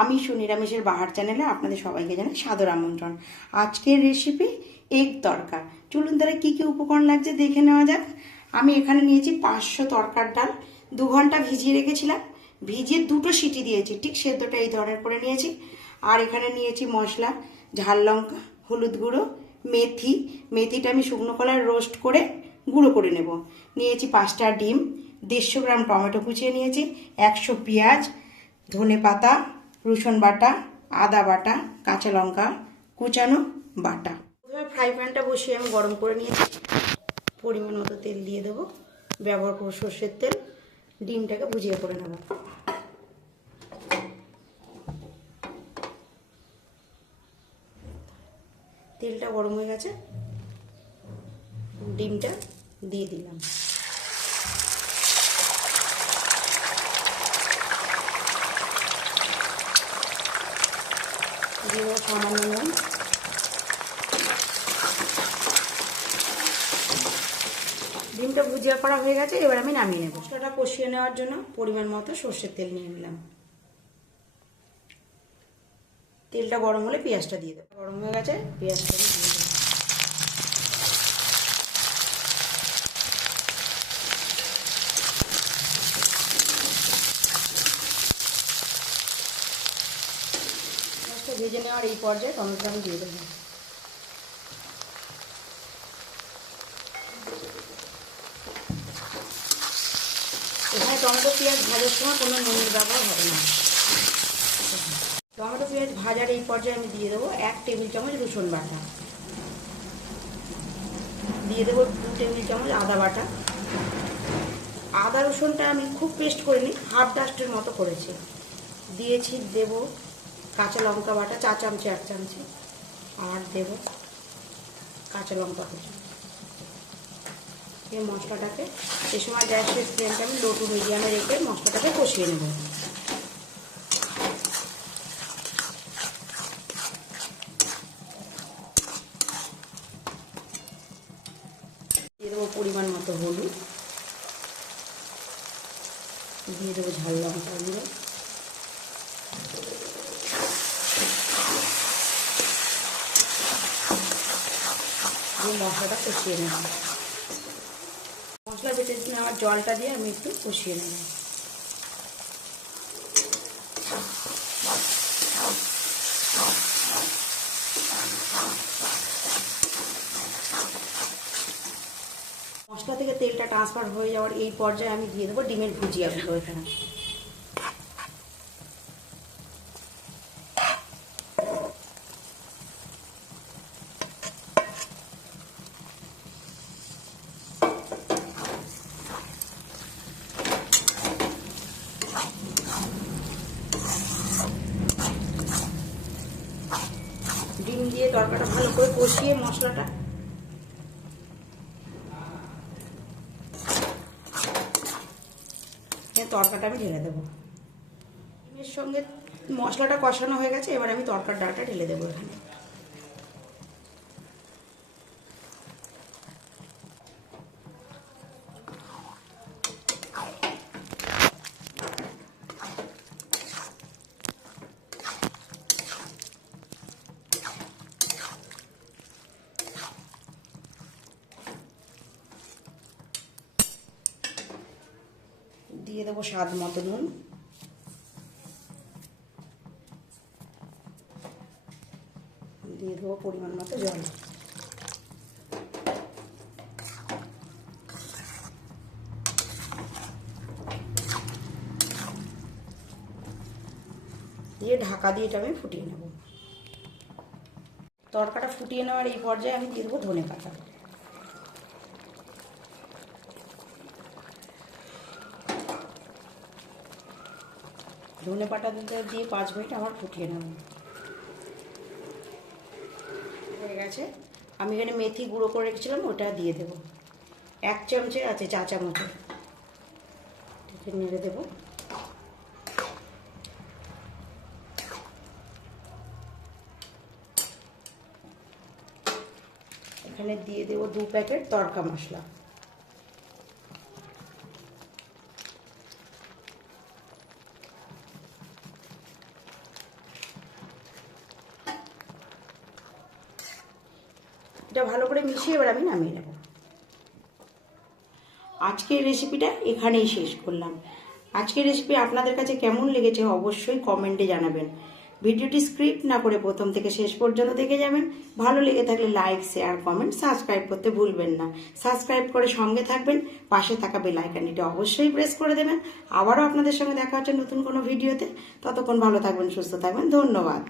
আমি নিরামিষের বাহার চ্যানেলে আপনাদের সবাইকে জানাই সাদর আমন্ত্রণ। আজকের রেসিপি এগ তরকা। চলুন তাহলে কী কী উপকরণ লাগছে দেখে নেওয়া যাক। আমি এখানে নিয়েছি 500 তরকার ডাল, 2 ঘন্টা ভিজিয়ে রেখেছিলাম। ভিজিয়ে 2টো সিটি দিয়েছি, ঠিক সেদ্ধটা এই ধরনের করে নিয়েছি। আর এখানে নিয়েছি মশলা, ঝাল লঙ্কা, হলুদ গুঁড়ো, মেথিটা আমি শুকনো কলায় রোস্ট করে গুঁড়ো করে নেব। নিয়েছি 5টা ডিম, 150 গ্রাম টমেটো কুচিয়ে নিয়েছি, 100 পেঁয়াজ, ধনে পাতা, রসুন বাটা, আদা বাটা, কাঁচা লঙ্কা কুচানো বাটা। প্রথমে ফ্রাই প্যানটা বসিয়ে আমি গরম করে নিয়েছি। পরিমাণ মতো তেল দিয়ে দেবো, ব্যবহার করবো সর্ষের তেল। ডিমটাকে ভুজিয়ে করে নেব। তেলটা গরম হয়ে গেছে, ডিমটা দিয়ে দিলাম। দিয়ে দেবো সামান্য নুন। ডিমটা ভুজিয়া করা হয়ে গেছে, এবার আমি নামিয়ে নেব। মশলাটা কষিয়ে নেওয়ার জন্য পরিমাণ মতো সর্ষের তেল নিয়ে নিলাম। তেলটা গরম হলে পেঁয়াজটা দিয়ে দেবো। গরম হয়ে গেছে, পেঁয়াজটা দিয়ে দেবো। পেঁয়াজটা ভেজে নেওয়ার এই পর্যায়ে টমেটো আমি দিয়ে দেবো। এখানে টমেটো পেঁয়াজ ভাজার সময় কোনো নুনের ব্যবহার হবে না। টমেটো পেঁয়াজ ভাজার এই পর্যায়ে আমি দিয়ে দেবো 1 টেবিল চামচ রসুন বাটা, দিয়ে দেবো 2 টেবিল চামচ আদা বাটা। আদা রসুনটা আমি খুব পেস্ট করিনি, হাফ ডাস্টের মতো করেছি। দিয়েছি দেবো কাঁচা লঙ্কা বাটা 4 চামচে 1 চামচে, আর দেব কাঁচা লঙ্কা কুচি। এই মশলাটাকে এই সময় গ্যাসের ফ্লেমটা আমি লো টু মিডিয়ামে রেখে মশলাটাকে কষিয়ে নেব। দিয়ে দেবো পরিমাণ মতো হলুদ, দিয়ে দেবো ঝাল লঙ্কা গুঁড়ো, দিয়ে মশলাটা কষিয়ে নেব। মশলা বেটে নেওয়ার জলটা দিয়ে আমি একটু কষিয়ে নেব। মশলা থেকে তেলটা ট্রান্সফার হয়ে যাওয়ার এই পর্যায়ে আমি দিয়ে দেবো ডিমের ভুজিয়াগুলো। এখানে ডিম দিয়ে তরকাটা ভালো করে কষিয়ে মশলাটা তরকাটা আমি ঢেলে দেবো। ডিমের সঙ্গে মশলাটা কষানো হয়ে গেছে, এবার আমি তরকার ডালটা ঢেলে দেবো। এখানে দিয়ে দেবো স্বাদ মতো নুন, দিয়ে দেবো পরিমাণ মতো জল। দিয়ে ঢাকা দিয়ে এটা আমি ফুটিয়ে নেব। তরকাটা ফুটিয়ে নেওয়ার এই পর্যায়ে আমি দিয়ে দেবো ধনে পাতা। ধনে পাতা দিয়ে 5 মিনিট আমার ফুটিয়ে নেব। হয়ে গেছে। আমি এখানে মেথি গুঁড়ো করে রেখেছিলাম, ওটা দিয়ে দেবো। 1 চামচে আছে, 4 চামচে নেড়ে দেবো। এখানে দিয়ে দেবো 2 প্যাকেট তড়কা মশলা। এটা ভালো করে মিশিয়ে এবার আমি নামিয়ে নেব। আজকের রেসিপিটা এখানেই শেষ করলাম। আজকের রেসিপি আপনাদের কাছে কেমন লেগেছে অবশ্যই কমেন্টে জানাবেন। ভিডিওটি স্ক্রিপ্ট না করে প্রথম থেকে শেষ পর্যন্ত দেখে যাবেন। ভালো লেগে থাকলে লাইক, শেয়ার, কমেন্ট, সাবস্ক্রাইব করতে ভুলবেন না। সাবস্ক্রাইব করে সঙ্গে থাকবেন, পাশে থাকা বেল আইকনটি অবশ্যই প্রেস করে দেবেন। আবারও আপনাদের সঙ্গে দেখা হচ্ছে নতুন কোনো ভিডিওতে। ততক্ষণ ভালো থাকবেন, সুস্থ থাকবেন। ধন্যবাদ।